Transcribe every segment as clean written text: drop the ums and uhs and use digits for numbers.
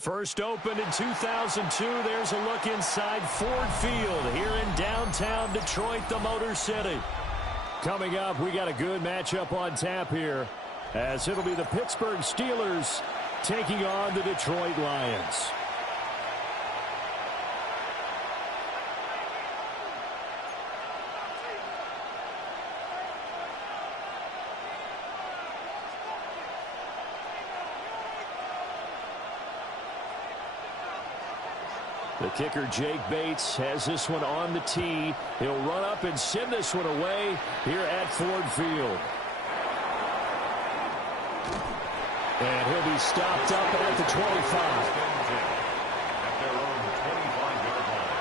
First opened in 2002. There's a look inside Ford Field here in downtown Detroit, the Motor City. Coming up, we got a good matchup on tap here, as it'll be the Pittsburgh Steelers taking on the Detroit Lions. The kicker, Jake Bates, has this one on the tee. He'll run up and send this one away here at Ford Field. And he'll be stopped up at the 25. At their own 25-yard line.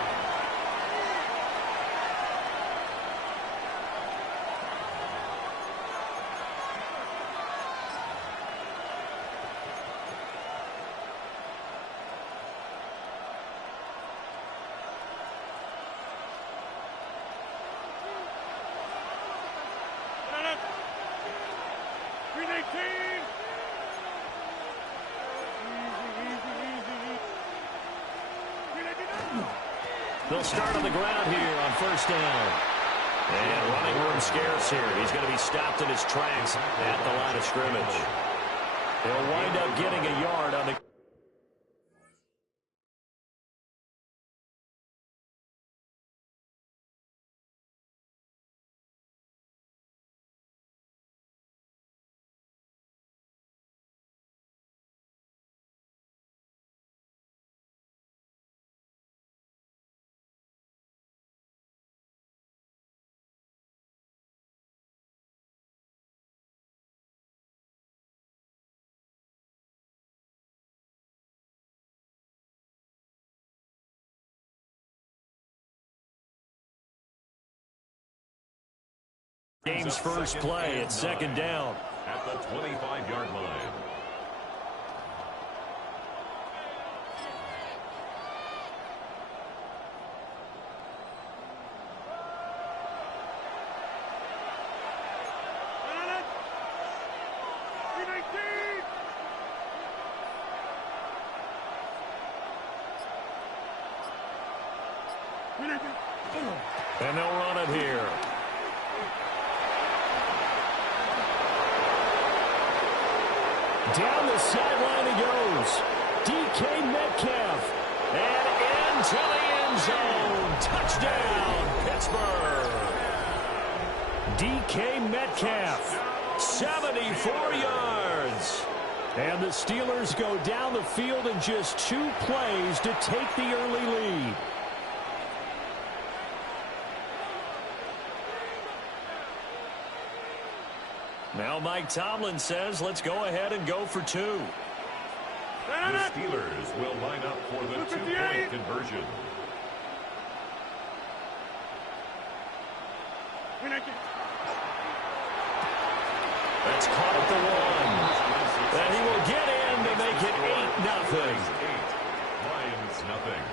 They'll start on the ground here on first down. And running room scarce here. He's going to be stopped in his tracks at the line of scrimmage. He'll wind up getting a yard on the... Game's first play at second down. At the 25-yard line. And they'll run it here. Down the sideline he goes. DK Metcalf. And into the end zone. Touchdown, Pittsburgh. DK Metcalf. 74 yards. And the Steelers go down the field in just 2 plays to take the early lead. Now Mike Tomlin says, let's go ahead and go for 2. The Steelers will line up for the 2-point conversion. That's caught at the 1. And he will get in to make it 8-0. 8. Lions nothing.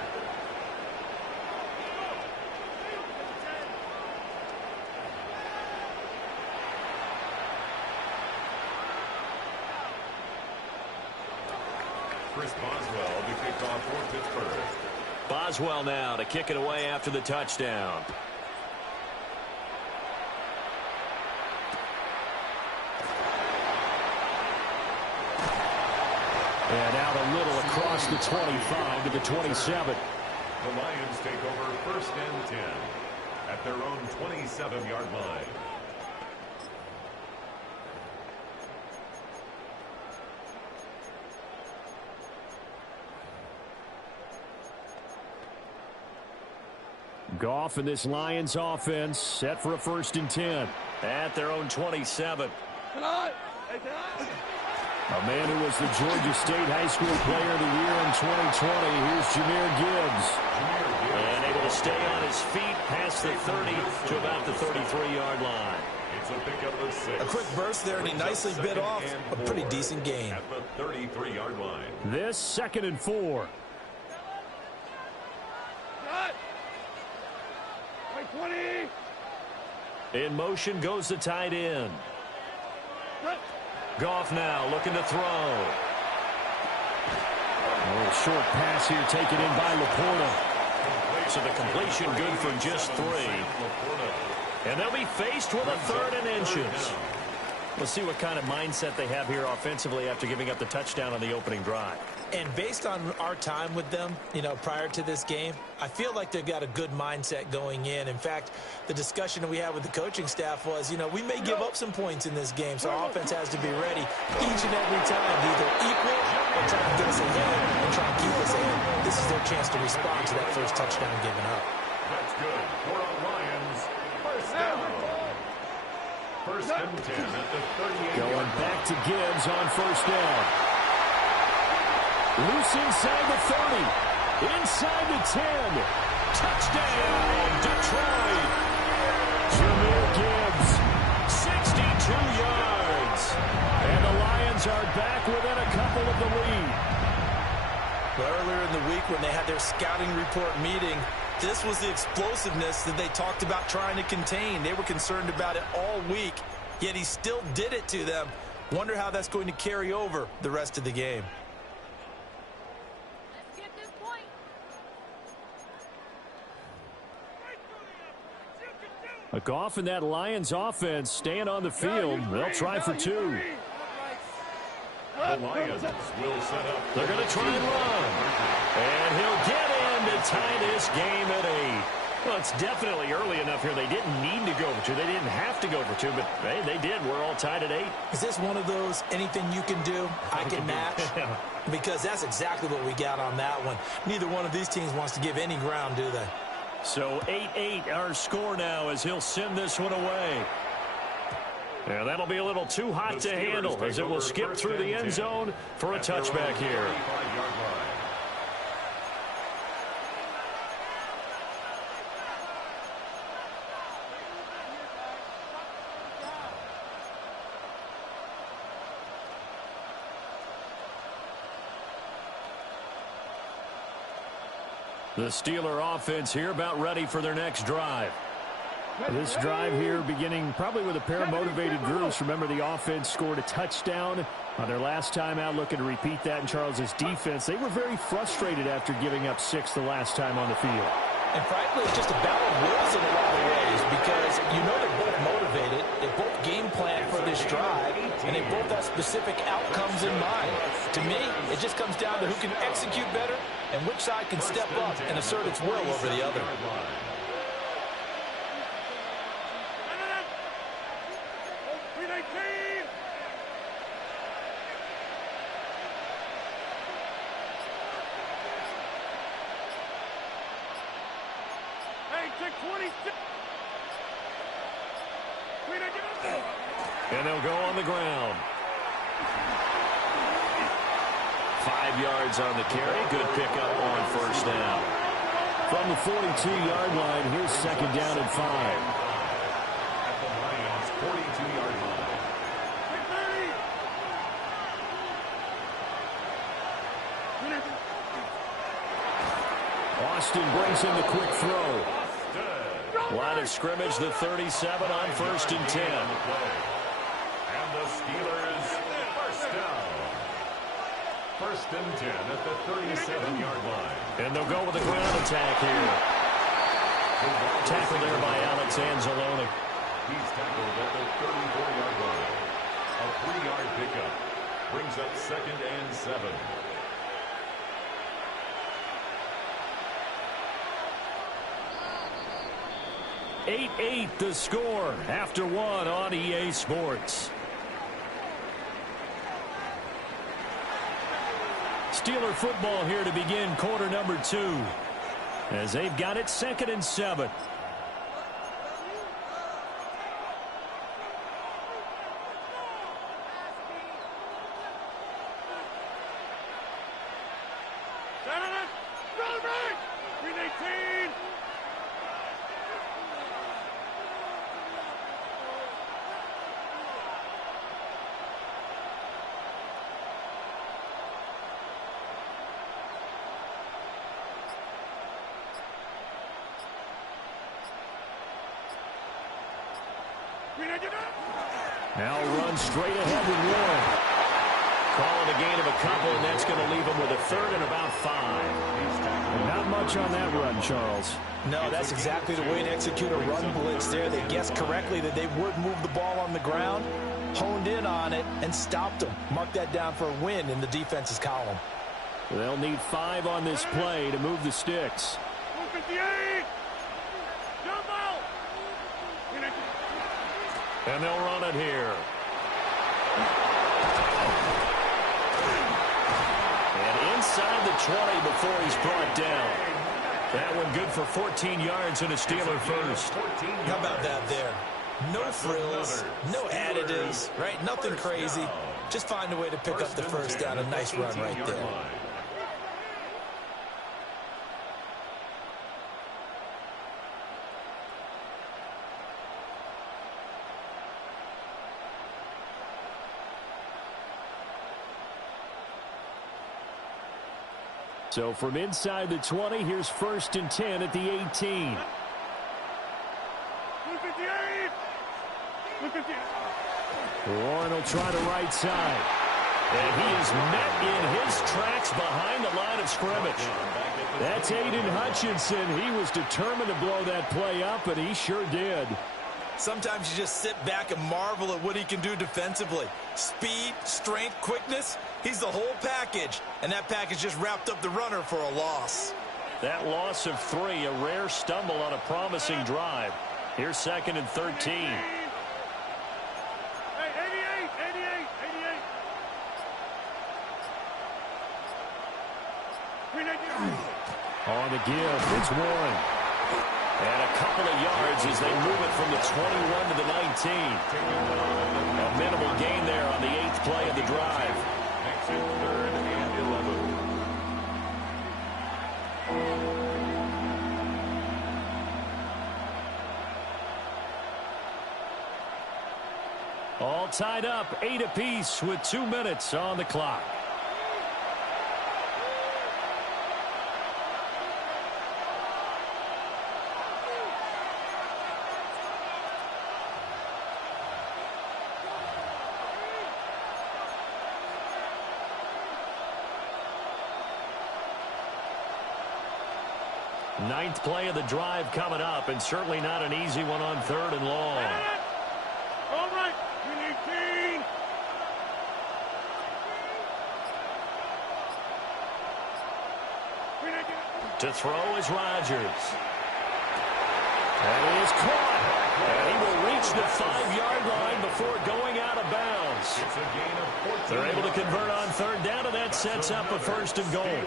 Chris Boswell to kick off for Pittsburgh. Boswell now to kick it away after the touchdown. And out a little across the 25 to the 27. The Lions take over first and 10 at their own 27-yard line. Goff and this Lions offense set for a first and 10 at their own 27. A man who was the Georgia State High School Player of the Year in 2020. Here's Jahmyr Gibbs. And able to stay on his feet past the 30 to about the 33-yard line. It's a pickup of 6. A quick burst there, and he nicely bit off a pretty decent gain. At the 33-yard line. This second and 4. 20. In motion goes the tight end. Goff now looking to throw. little short pass here taken in by Laporta. So the completion good for just 3. And they'll be faced with a 3rd and inches. We'll see what kind of mindset they have here offensively after giving up the touchdown on the opening drive. And based on our time with them, prior to this game, I feel like they've got a good mindset going in. In fact, the discussion that we had with the coaching staff was, we may give up some points in this game, so our offense has to be ready each and every time to either equal or try to get us ahead and try and keep us ahead. This is their chance to respond to that first touchdown given up. That's good for the Lions. First down. First and 10 at the 38. Going back to Gibbs on first down. Loose inside the 30. Inside the 10. Touchdown, Detroit. Jahmyr Gibbs, 62 yards. And the Lions are back within a couple of the lead. Well, earlier in the week when they had their scouting report meeting, this was the explosiveness that they talked about trying to contain. They were concerned about it all week, yet he still did it to them. Wonder how that's going to carry over the rest of the game. Let's get this point. A Goff and that Lions offense staying on the field. They'll try for 2. The Lions will set up. They're going to try and run. And he'll get in to tie this game at 8. Well, it's definitely early enough here. They didn't need to go for 2. They didn't have to go for 2, but hey, they did. We're all tied at 8. Is this one of those anything you can do, I can match? Because that's exactly what we got on that one. Neither one of these teams wants to give any ground, do they? So 8-8 our score now as he'll send this one away. Yeah, that'll be a little too hot to handle as it will skip through the end zone for a touchback here. The Steeler offense here about ready for their next drive. This drive here beginning probably with a pair of motivated groups. Remember, the offense scored a touchdown on their last time out, looking to repeat that in Charles's defense. They were very frustrated after giving up 6 the last time on the field. And frankly, it's just a battle of wills in a lot of ways because they're both motivated, they both game plan for this drive, and they both have specific outcomes in mind. To me, it just comes down to who can execute better and which side can step up and assert its will over the other. And they'll go on the ground. 5 yards on the carry. Good pickup on first down. From the 42-yard line, here's second down and 5. At the Lions' 42-yard line. Austin brings in the quick throw. Line of scrimmage, the 37 on first and 10. And the Steelers first down. First and 10 at the 37-yard line. And they'll go with a ground attack here. Tackled there by Alex Anzalone. He's tackled at the 34-yard line. A 3-yard pickup brings up second and 7. 8-8 the score after 1 on EA Sports. Steeler football here to begin quarter number 2 as they've got it second and 7. Now run straight ahead with Warren. Call it a gain of a couple, and that's going to leave him with a third and about 5. Not much on that run, Charles. No, that's exactly the way to execute a run blitz there. They guessed correctly that they would move the ball on the ground, honed in on it, and stopped them. Mark that down for a win in the defense's column. They'll need 5 on this play to move the sticks. And they'll run it here. And inside the 20 before he's brought down. That one good for 14 yards and a Steeler first. How about that there? No frills, no additives, right? Nothing crazy. Just find a way to pick up the first down. A nice run right there. So from inside the 20, here's 1st and 10 at the 18. Warren will try the right side. And he is met in his tracks behind the line of scrimmage. That's Aiden Hutchinson. He was determined to blow that play up, and he sure did. Sometimes you just sit back and marvel at what he can do defensively. Speed, strength, quickness, he's the whole package. And that package just wrapped up the runner for a loss. That loss of 3, a rare stumble on a promising drive. Here's 2nd and 13. On the give, it's Warren. And a couple of yards as they move it from the 21 to the 19. A minimal gain there on the 8th play of the drive. Makes it 3rd and 11. All tied up, 8 apiece with 2 minutes on the clock. Ninth play of the drive coming up, and certainly not an easy one on 3rd and long. All right, we need 18. To throw is Rodgers. And he is caught. And he will reach the 5-yard line before going out of bounds. It's a gain of 14. They're able to convert on 3rd down, and that sets up a 1st and goal.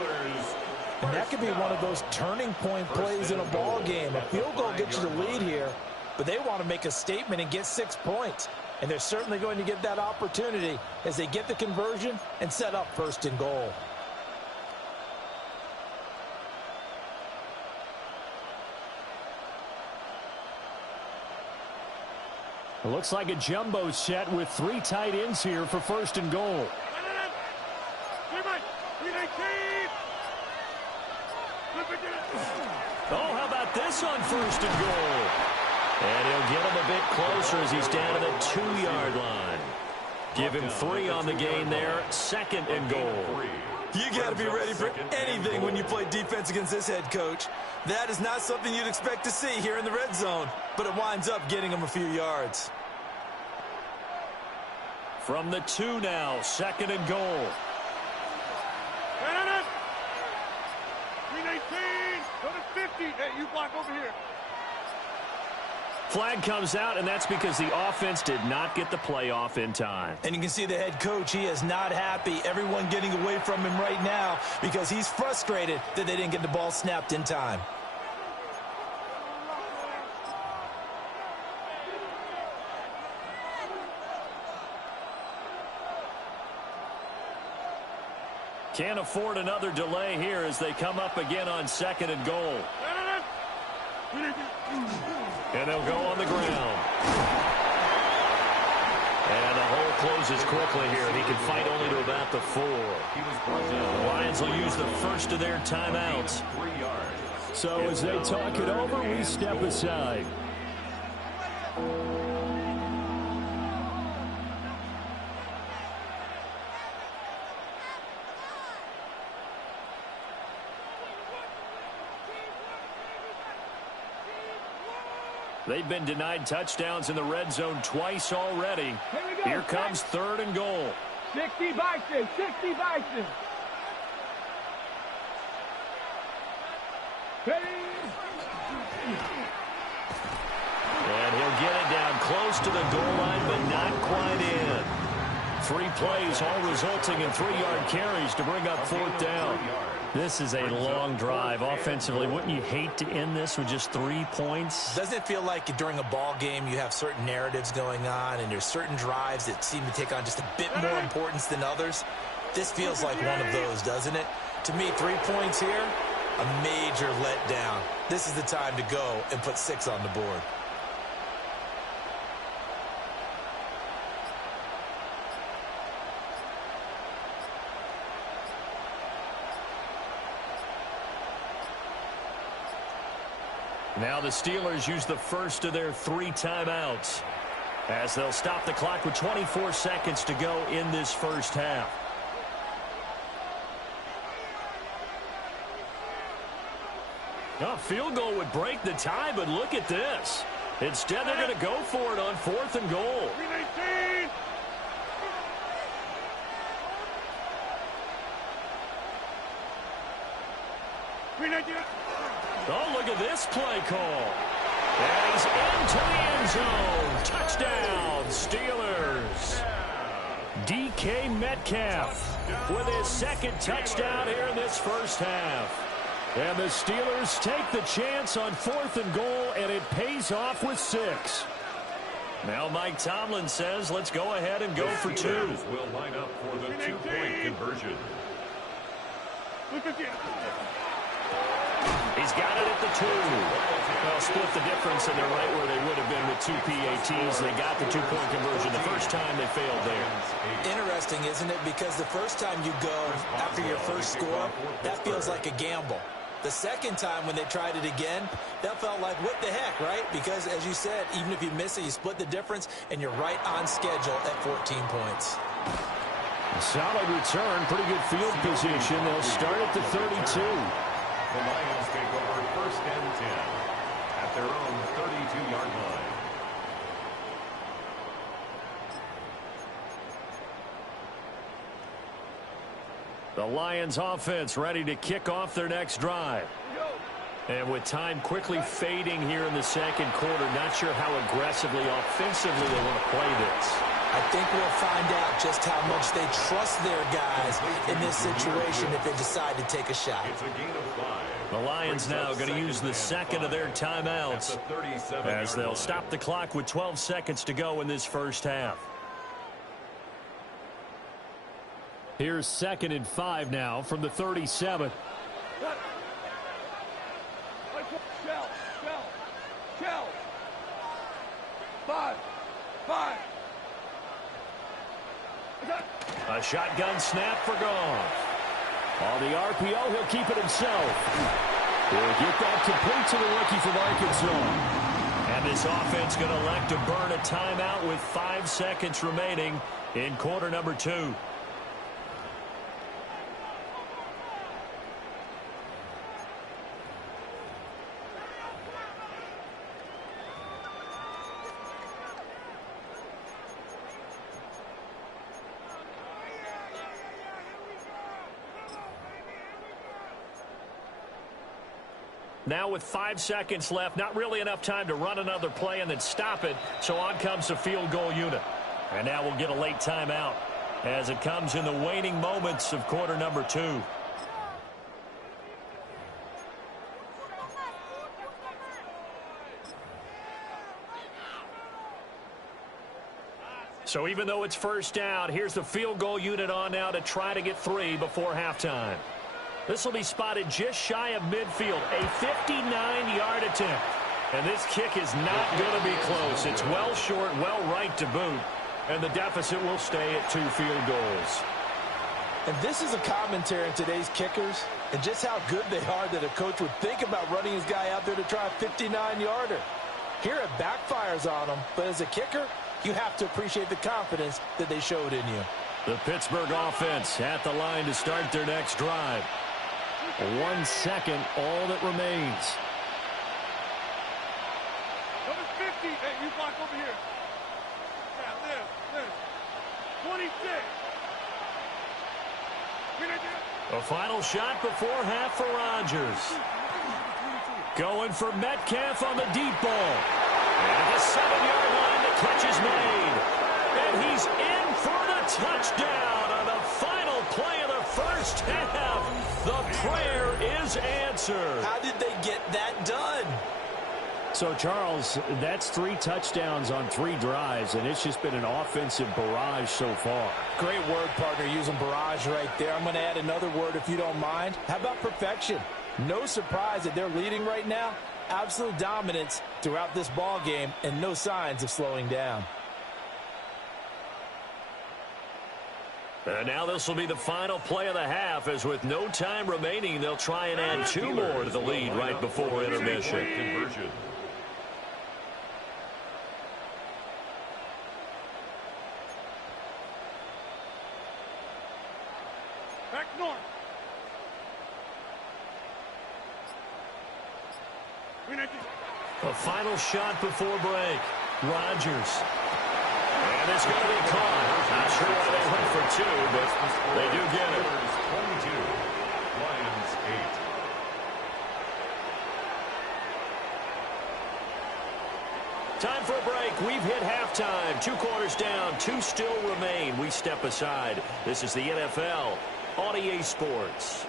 And that could be one of those turning point plays in a ball game. A field goal gets you the lead here, but they want to make a statement and get 6 points. And they're certainly going to get that opportunity as they get the conversion and set up 1st and goal. It looks like a jumbo set with 3 tight ends here for 1st and goal. Oh, how about this on 1st and goal? And he'll get him a bit closer as he's down to the 2-yard line. Give him 3 on the gain there. 2nd and goal. You got to be ready for anything when you play defense against this head coach. That is not something you'd expect to see here in the red zone, but it winds up getting him a few yards. From the 2 now, 2nd and goal. Go to 50. Hey, you block over here. Flag comes out, and that's because the offense did not get the play off in time. And you can see the head coach, he is not happy. Everyone getting away from him right now because he's frustrated that they didn't get the ball snapped in time. Can't afford another delay here as they come up again on 2nd and goal. And they'll go on the ground. And the hole closes quickly here, and he can fight only to about the 4. The Lions will use the first of their timeouts. So as they talk it over, we step aside. They've been denied touchdowns in the red zone twice already. Here comes 3rd and goal. 60 Bison, 60 Bison. And he'll get it down close to the goal line, but not quite in. 3 plays, all resulting in 3-yard carries to bring up 4th down. This is a long drive offensively. Wouldn't you hate to end this with just 3 points? Doesn't it feel like during a ball game you have certain narratives going on and there's certain drives that seem to take on just a bit more importance than others? This feels like one of those, doesn't it? To me, 3 points here, a major letdown. This is the time to go and put 6 on the board. Now the Steelers use the first of their 3 timeouts as they'll stop the clock with 24 seconds to go in this first half. A field goal would break the tie, but look at this. Instead, they're going to go for it on 4th and goal. 319. Oh, look at this play call. And he's into the end zone. Touchdown, Steelers. DK Metcalf with his 2nd touchdown here in this first half. And the Steelers take the chance on 4th and goal, and it pays off with 6. Now Mike Tomlin says, let's go ahead and go for 2. Will line up for the 2-point conversion. He's got it at the 2. Well, split the difference, and they're right where they would have been with 2 PATs. They got the 2-point conversion. The first time they failed there. Interesting, isn't it? Because the first time you go after your first score, that feels like a gamble. The second time when they tried it again, that felt like, what the heck, right? Because, as you said, even if you miss it, you split the difference, and you're right on schedule at 14 points. A solid return, pretty good field position. They'll start at the 32. The Lions take over 1st and 10 at their own 32-yard line. The Lions offense ready to kick off their next drive. And with time quickly fading here in the 2nd quarter, not sure how aggressively, offensively they want to play this. I think we'll find out just how much they trust their guys in this situation if they decide to take a shot. It's a gain of 5. The Lions now going to use the 2nd of their timeouts as they'll stop the clock with 12 seconds to go in this first half. Here's 2nd and 5 now from the 37. Shell. 5. A shotgun snap for Goff. On the RPO, he'll keep it himself. He'll get that complete to the rookie from Arkansas. And this offense going to elect to burn a timeout with 5 seconds remaining in quarter number 2. Now with 5 seconds left, not really enough time to run another play and then stop it. So on comes the field goal unit. And now we'll get a late timeout as it comes in the waning moments of quarter number 2. So even though it's first down, here's the field goal unit on now to try to get 3 before halftime. This will be spotted just shy of midfield, a 59-yard attempt. And this kick is not going to be close. It's well short, well right to boot. And the deficit will stay at 2 field goals. And this is a commentary on today's kickers and just how good they are that a coach would think about running his guy out there to try a 59-yarder. Here it backfires on him, but as a kicker, you have to appreciate the confidence that they showed in you. The Pittsburgh offense at the line to start their next drive. 1 second, all that remains. Number Hey, you block over here. Yeah, this. 26. A final shot before half for Rodgers. Going for Metcalf on the deep ball. And at the 7-yard line, the catch is made. And he's in for the touchdown on the final play of the first half. The prayer is answered. How did they get that done? So, Charles, that's 3 touchdowns on 3 drives, and it's just been an offensive barrage so far. Great word, partner, using barrage right there. I'm going to add another word if you don't mind. How about perfection? No surprise that they're leading right now. Absolute dominance throughout this ball game and no signs of slowing down. And now this will be the final play of the half, as with no time remaining, they'll try and add 2 more to the lead right before intermission. Conversion. Back north. A final shot before break. Rodgers. And it's going to be caught. Not sure why they went for 2, but they do get it. 22. Lions 8. Time for a break. We've hit halftime. 2 quarters down. 2 still remain. We step aside. This is the NFL on EA Sports.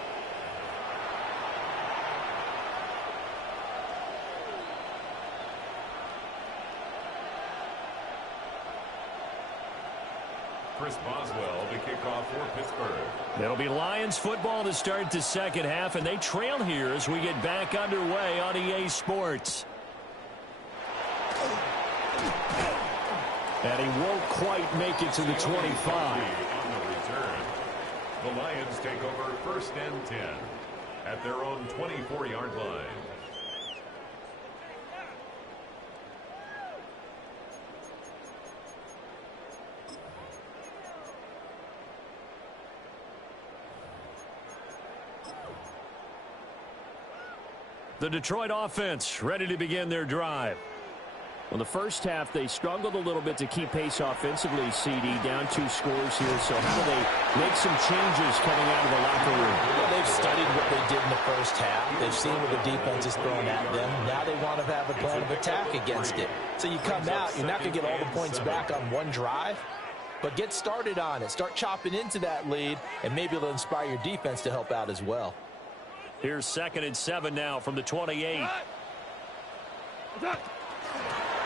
Chris Boswell to kick off for Pittsburgh. It'll be Lions football to start the second half, and they trail here as we get back underway on EA Sports. And he won't quite make it to the 25. On the return, the Lions take over 1st and 10 at their own 24-yard line. The Detroit offense ready to begin their drive. Well, the first half, they struggled a little bit to keep pace offensively, CD, down 2 scores here. So how do they make some changes coming out of the locker room? Well, they've studied what they did in the first half. They've seen what the defense is throwing at them. Now they want to have a plan of attack against it. So you come out, you're not going to get all the points back on one drive, but get started on it. Start chopping into that lead, and maybe it'll inspire your defense to help out as well. Here's 2nd and 7 now from the 28.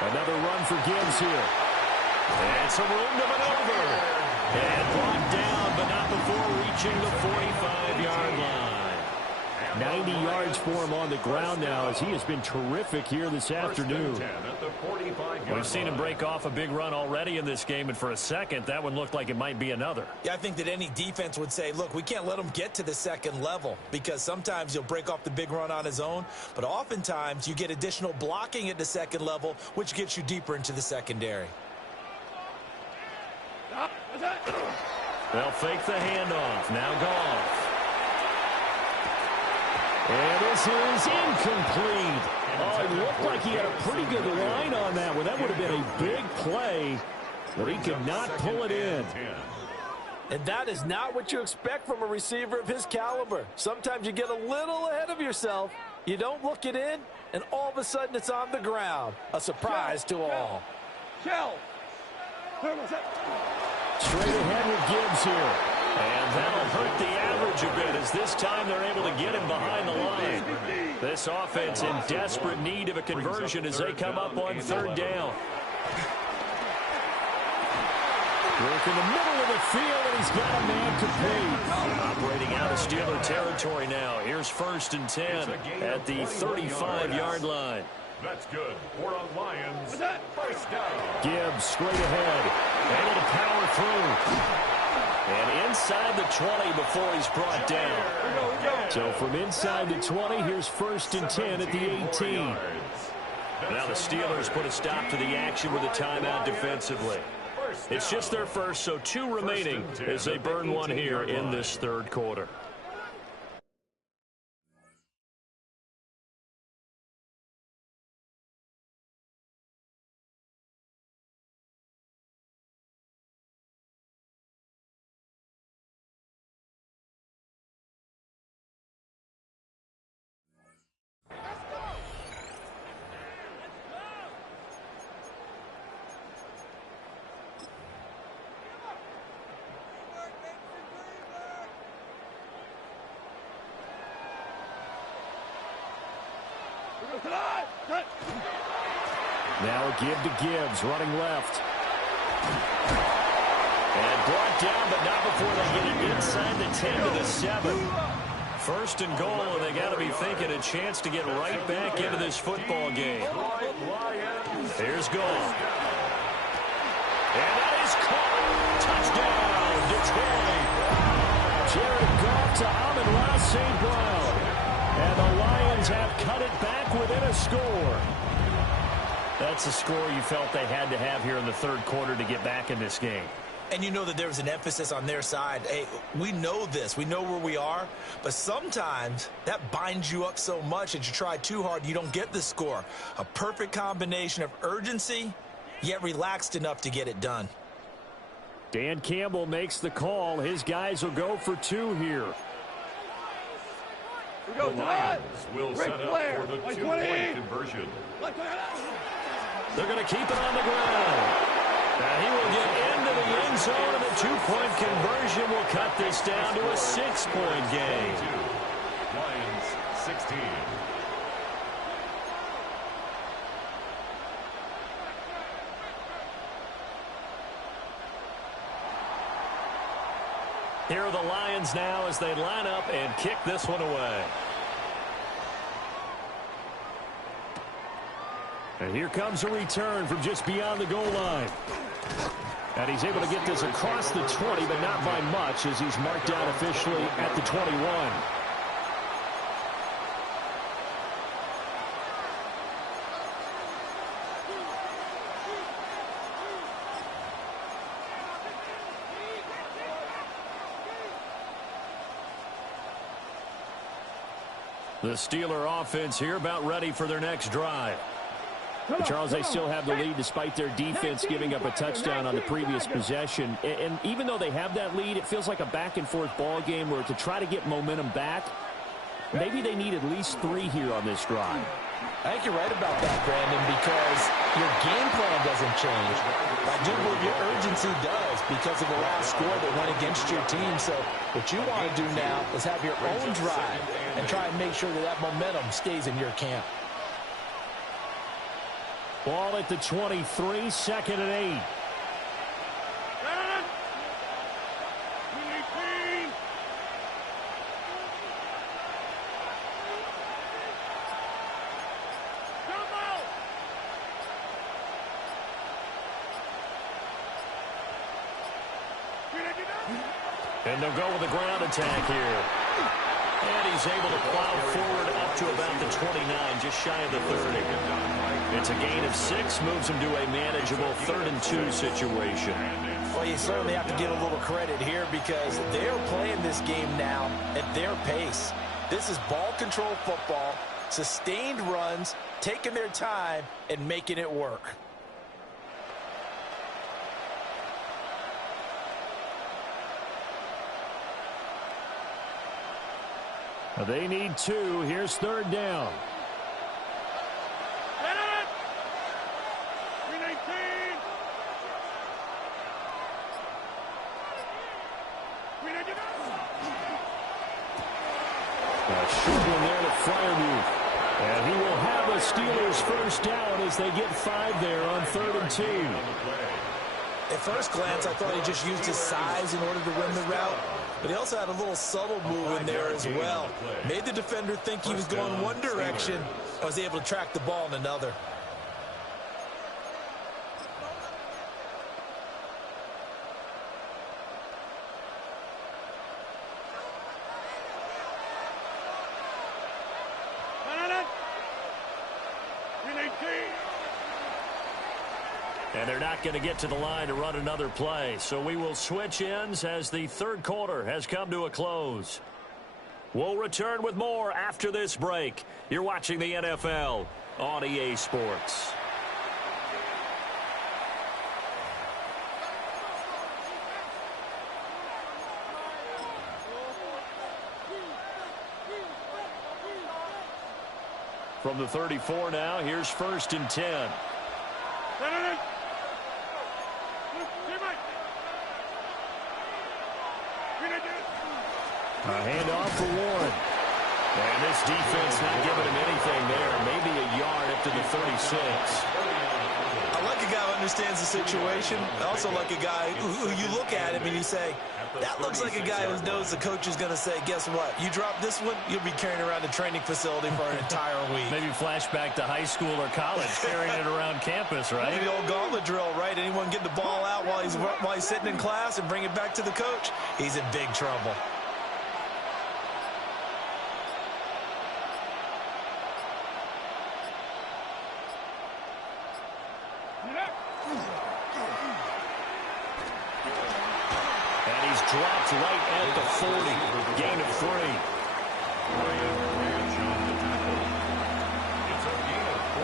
Another run for Gibbs here. And some room to maneuver. And brought down, but not before reaching the 45-yard line. 90 yards for him on the ground now, as he has been terrific here this afternoon. We've seen him break off a big run already in this game, and for a second, that one looked like it might be another. Yeah, I think that any defense would say, look, we can't let him get to the second level, because sometimes he'll break off the big run on his own, but oftentimes you get additional blocking at the second level, which gets you deeper into the secondary. They'll fake the handoff. Now Goff. And this is incomplete. Oh, it looked like he had a pretty good line on that one. That would have been a big play, but he could not pull it in. And that is not what you expect from a receiver of his caliber. Sometimes you get a little ahead of yourself, you don't look it in, and all of a sudden it's on the ground. A surprise to all. Straight ahead with Gibbs here. And that'll hurt the average a bit, as this time they're able to get him behind the line. This offense in desperate need of a conversion as they come up on 3rd down. Work in the middle of the field, and he's got a man complete. Operating out of Steeler territory now. Here's 1st and 10 at the 35-yard line. That's good. For a Lions. First down. Gibbs straight ahead. Able to power through. And inside the 20 before he's brought down. So from inside the 20, here's 1st and 10 at the 18. Now the Steelers put a stop to the action with a timeout defensively. It's just their first, so 2 remaining as they burn one here in this 3rd quarter. Now a give to Gibbs, running left. And brought down, but not before they get it inside the 10 to the 7. First and goal, and they got to be thinking a chance to get right back into this football game. Here's goal. And that is caught. Touchdown, Detroit. Jared Goff to Amon-Ra St. Brown. And the Lions have cut it back within a score. That's a score you felt they had to have here in the third quarter to get back in this game. And you know that there was an emphasis on their side. Hey, we know this. We know where we are. But sometimes that binds you up so much that you try too hard, you don't get the score. A perfect combination of urgency, yet relaxed enough to get it done. Dan Campbell makes the call. His guys will go for 2 here. The Lions will set up for the 2-point conversion. They're going to keep it on the ground. And he will get into the end zone, and the 2-point conversion will cut this down to a 6-point game. Lions 16. Here are the Lions now as they line up and kick this one away. And here comes a return from just beyond the goal line. And he's able to get this across the 20, but not by much, as he's marked down officially at the 21. The Steeler offense here about ready for their next drive. But Charles, they still have the lead despite their defense giving up a touchdown on the previous possession. And even though they have that lead, it feels like a back-and-forth ball game where to try to get momentum back, maybe they need at least 3 here on this drive. I think you're right about that, Brandon, because your game plan doesn't change. I do believe your urgency does because of the last score that went against your team. So what you want to do now is have your own drive and try and make sure that that momentum stays in your camp. Ball at the 23, 2nd and 8. And they'll go with a ground attack here. And he's able to plow forward up to about the 29, just shy of the 30. It's a gain of 6, moves him to a manageable 3rd and 2 situation. Well, you certainly have to give a little credit here because they're playing this game now at their pace. This is ball control football, sustained runs, taking their time, and making it work. They need 2. Here's 3rd down. A short one there to Freiermuth. And he will have a Steelers first down as they get 5 there on 3rd and 2. At first glance, I thought he just used his size in order to win the route. But he also had a little subtle move in there as well. Made the defender think he was going one direction. I was able to track the ball in another. And they're not going to get to the line to run another play. So we will switch ends as the third quarter has come to a close. We'll return with more after this break. You're watching the NFL on EA Sports. From the 34 now, here's 1st and 10. A handoff for Warren. And this defense not giving him anything there. Maybe a yard up to the 36. I like a guy who understands the situation. I also like a guy who you look at him and you say, that looks like a guy who knows the coach is going to say, guess what? You drop this one, you'll be carrying around the training facility for an entire week. Maybe flashback to high school or college, carrying it around campus, right? Maybe the old gauntlet drill, right? Anyone get the ball out while he's sitting in class and bring it back to the coach? He's in big trouble. Dropped right at the 40. Gain of 3. It's a gain of 4.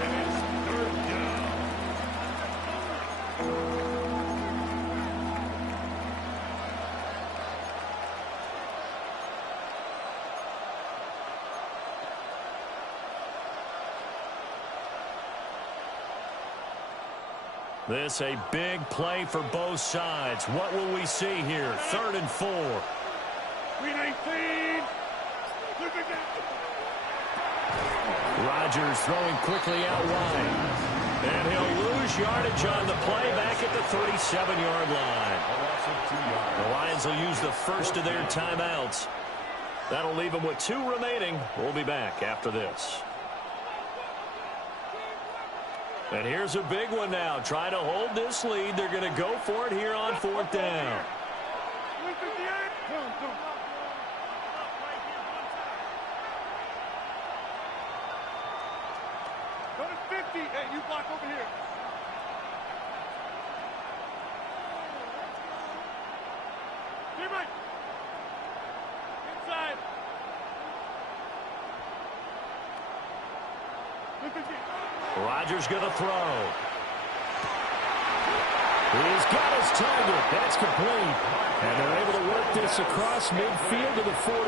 And it's 3rd down. This a big play for both sides. What will we see here? 3rd and 4. Green 18. Rodgers throwing quickly out wide. And he'll lose yardage on the play back at the 37-yard line. A loss of 2 yards. The Lions will use the first of their timeouts. That'll leave them with 2 remaining. We'll be back after this. And here's a big one now. Trying to hold this lead. They're going to go for it here on 4th down. Go to 50. Hey, you block over here. Teammate. Inside. Rodgers going to throw. He's got his target. That's complete. And they're able to work this across midfield to the 48.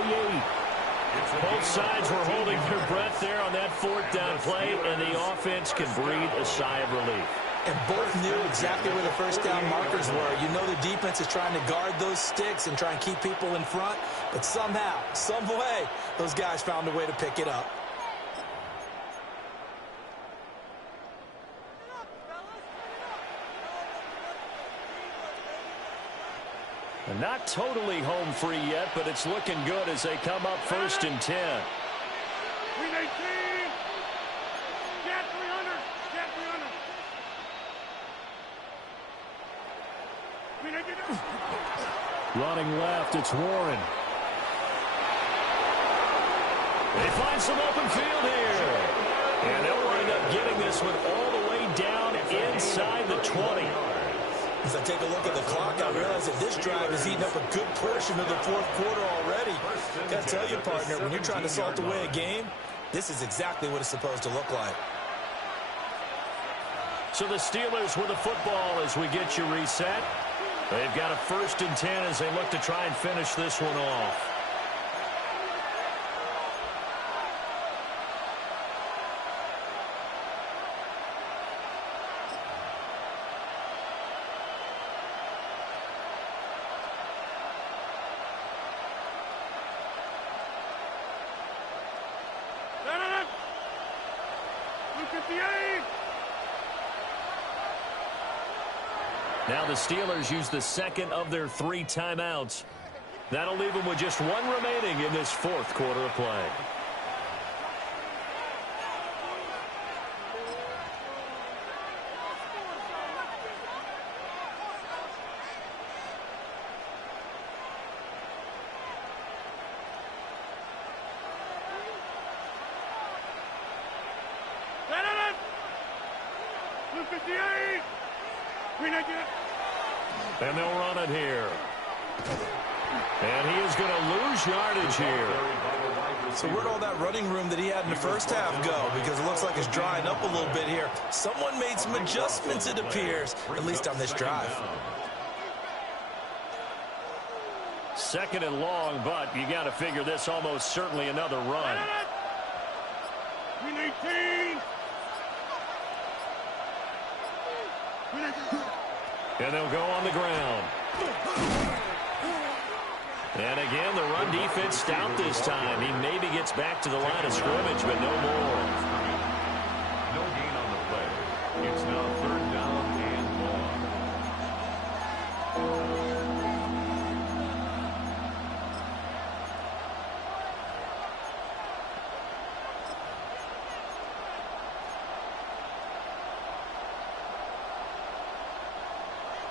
Both sides were holding their breath there on that 4th down play, and the offense can breathe a sigh of relief. And both knew exactly where the first down markers were. You know the defense is trying to guard those sticks and try and keep people in front, but somehow, some way, those guys found a way to pick it up. And not totally home free yet, but it's looking good as they come up 1st and 10. Green 18. Get 300. Get 300. Green 18. Running left, it's Warren. They find some open field here. And they'll wind up getting this one all the way down inside the 20. As I take a look at the clock, I realize that this drive is eating up a good portion of the 4th quarter already. Got to tell you, partner, when you're trying to salt away a game, this is exactly what it's supposed to look like. So the Steelers with the football as we get you reset. They've got a 1st and 10 as they look to try and finish this one off. Now the Steelers use the 2nd of their 3 timeouts. That'll leave them with just 1 remaining in this 4th quarter of play. And they'll run it here. And he is going to lose yardage here. So where'd all that running room that he had in the first half go? Because it looks like it's drying up a little bit here. Someone made some adjustments, it appears, at least on this drive. 2nd and long, but you got to figure this almost certainly another run. Green 18. And they'll go on the ground. And again, the run defense stout this time. He maybe gets back to the line of scrimmage, but no more. No gain on the play. It's now 3rd down and long.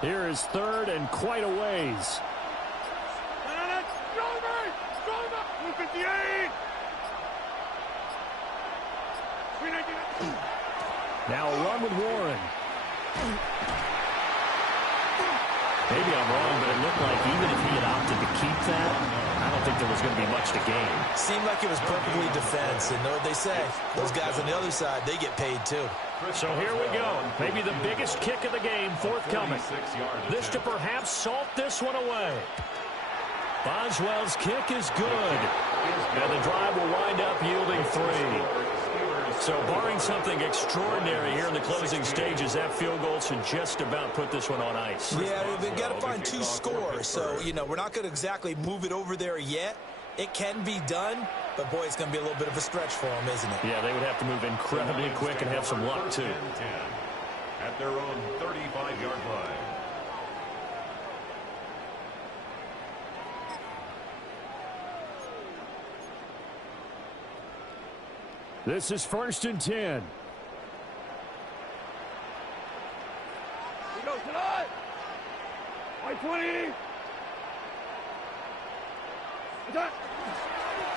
Here is 3rd and quite a ways. Now a run with Warren. Maybe I'm wrong, but it looked like even if he had opted to keep that, I don't think there was going to be much to gain. Seemed like it was perfectly defense. And know what they say? Those guys on the other side, they get paid too. So here we go. Maybe the biggest kick of the game forthcoming. This to perhaps salt this one away. Boswell's kick is good. And the drive will wind up yielding 3. So barring something extraordinary here in the closing stages, that field goal should just about put this one on ice. Yeah, they've got to find 2 scores. So, you know, we're not going to exactly move it over there yet. It can be done, but, boy, it's going to be a little bit of a stretch for them, isn't it? Yeah, they would have to move incredibly quick and have some luck, too. At their own 35-yard line. This is 1st and 10. Here goes tonight. White 20.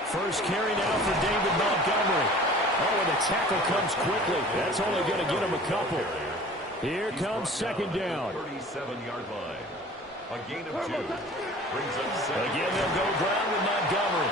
First carry now for David Montgomery. Oh, and the tackle comes quickly. That's only going to get him a couple. Here comes 2nd down. 37-yard line. A gain of 2. Brings up 2nd. Again, they'll go ground with Montgomery.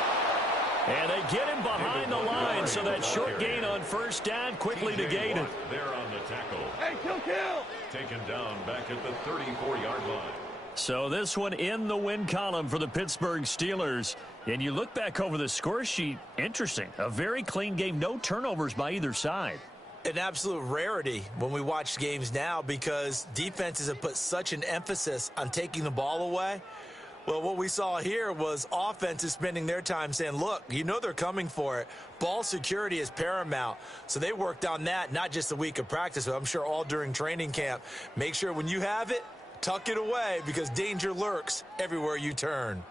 And they get him behind the line, so that short gain on 1st down quickly negated. There on the tackle. Hey, kill. Taken down back at the 34-yard line. So this one in the win column for the Pittsburgh Steelers. And you look back over the score sheet, interesting. A very clean game, no turnovers by either side. An absolute rarity when we watch games now because defenses have put such an emphasis on taking the ball away. Well, what we saw here was offenses spending their time saying, look, you know they're coming for it. Ball security is paramount. So they worked on that, not just a week of practice, but I'm sure all during training camp. Make sure when you have it, tuck it away because danger lurks everywhere you turn.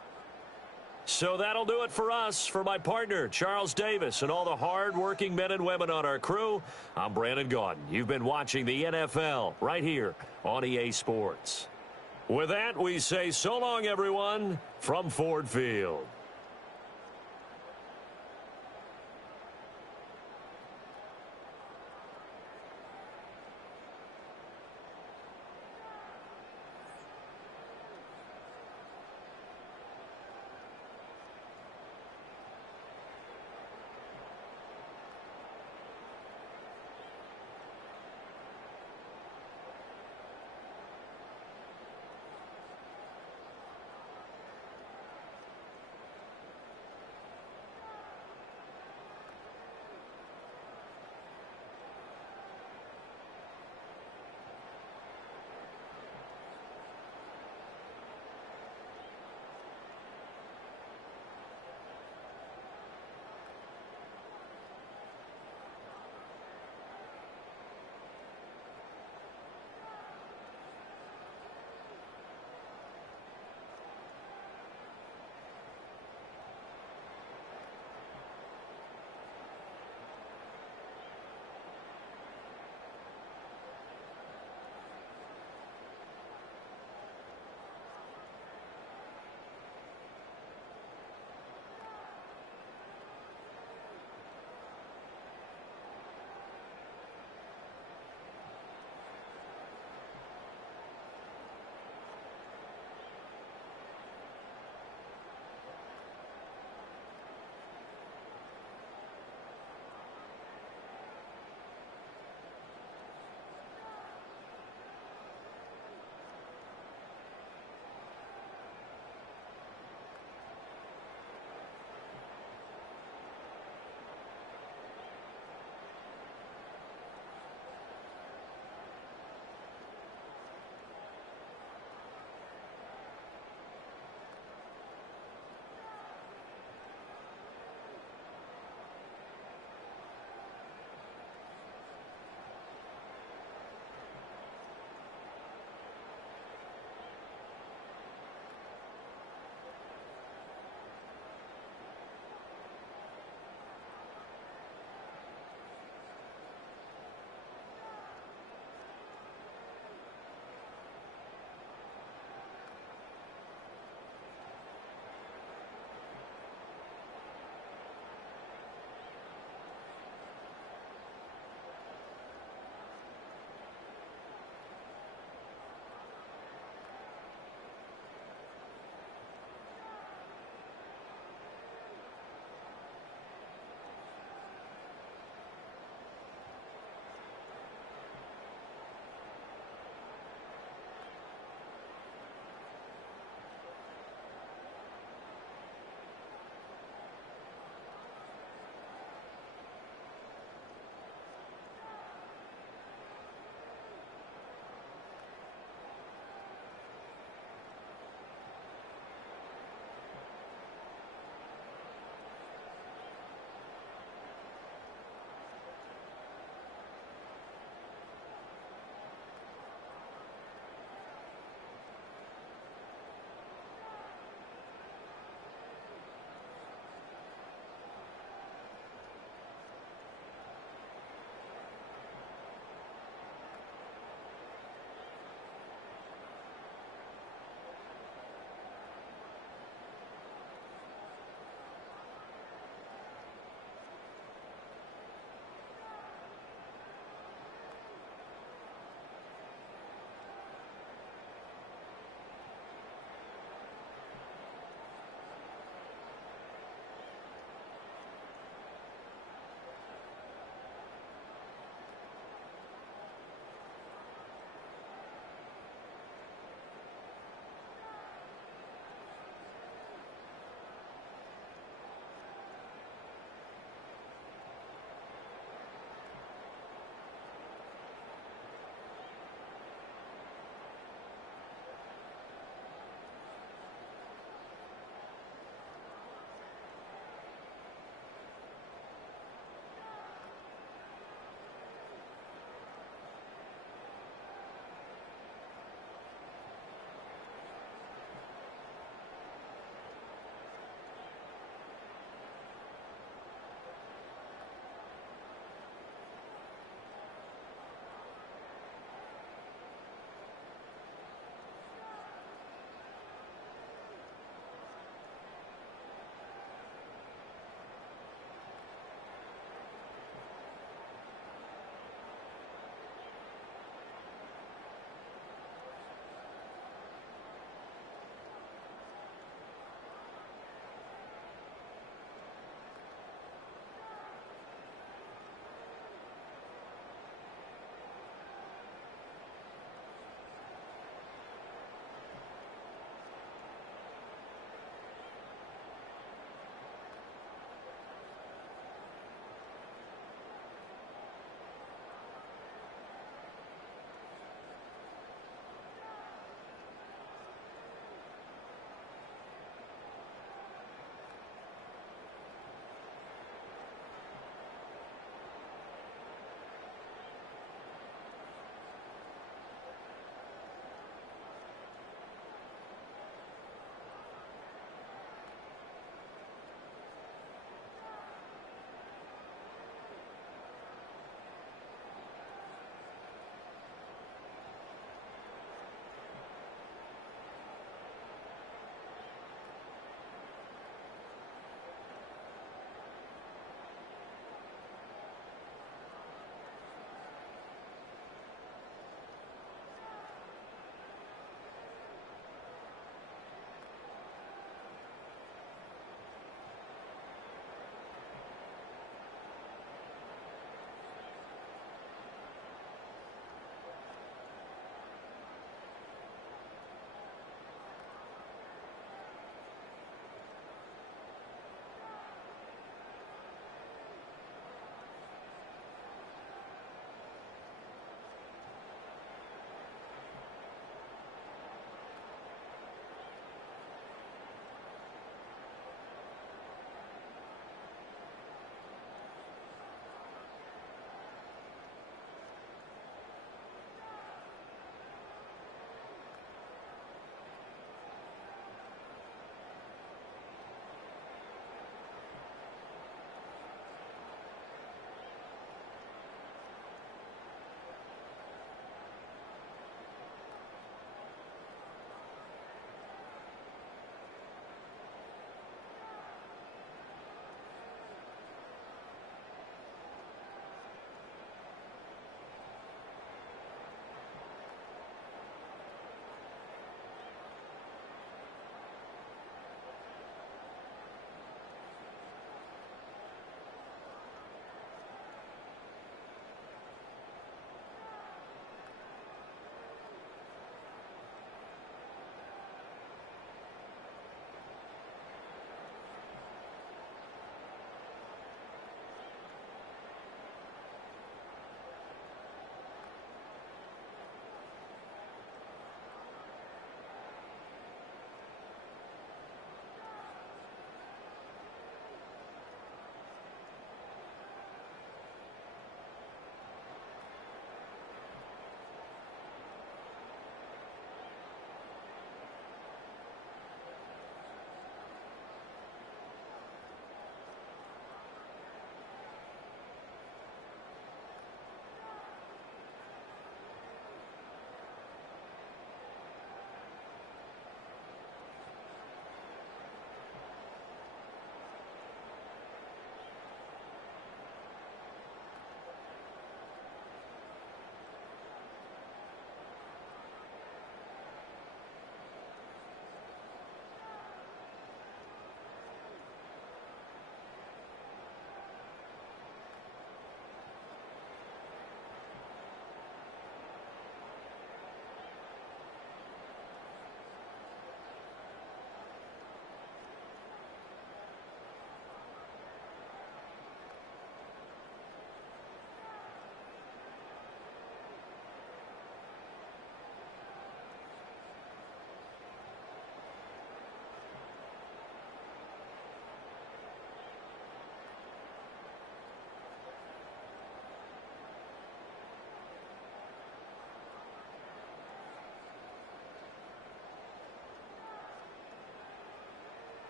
So that'll do it for us. For my partner, Charles Davis, and all the hard-working men and women on our crew, I'm Brandon Gaudin. You've been watching the NFL right here on EA Sports. With that, we say so long, everyone, from Ford Field.